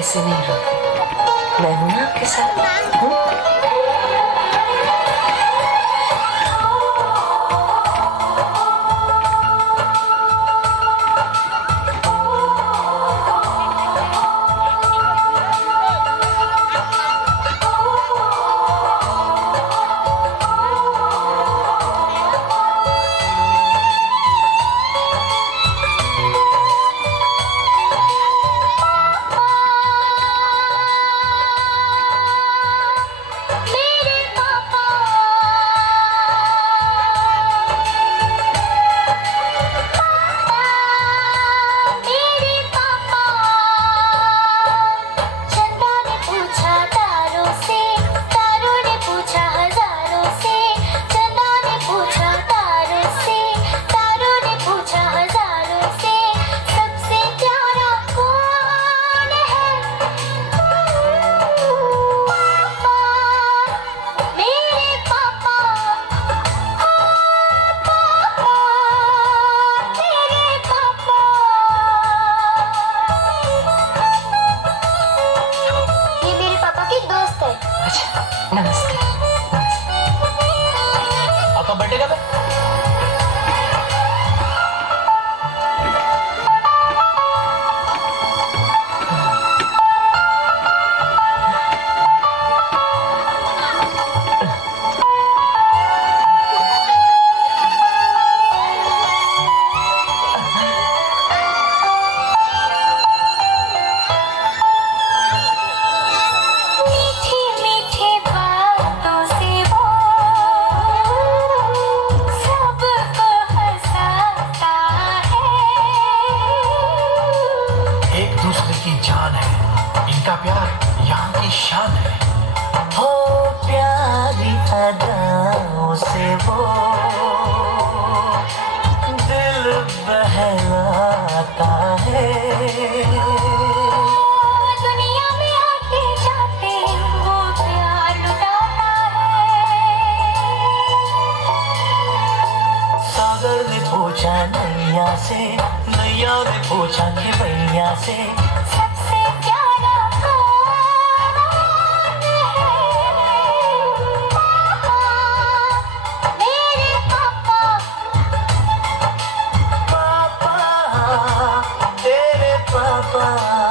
ऐसे नहीं रोते, मैं हूं ना आपके साथ। हूँ? अच्छा, नमस्ते। आपका बर्थडे कब है? दूसरे की जान है, इनका प्यार यहाँ की शान है। हो प्यारी अदाओं से वो दिल बहलाता है। दुनिया में आते जाते वो प्यार लुटाता है। सागर ने पूछा नैया से, नैया ने पूछा कि भैया से, सबसे प्यारा कौन है? पापा, मेरे पापा। पापा तेरे पापा।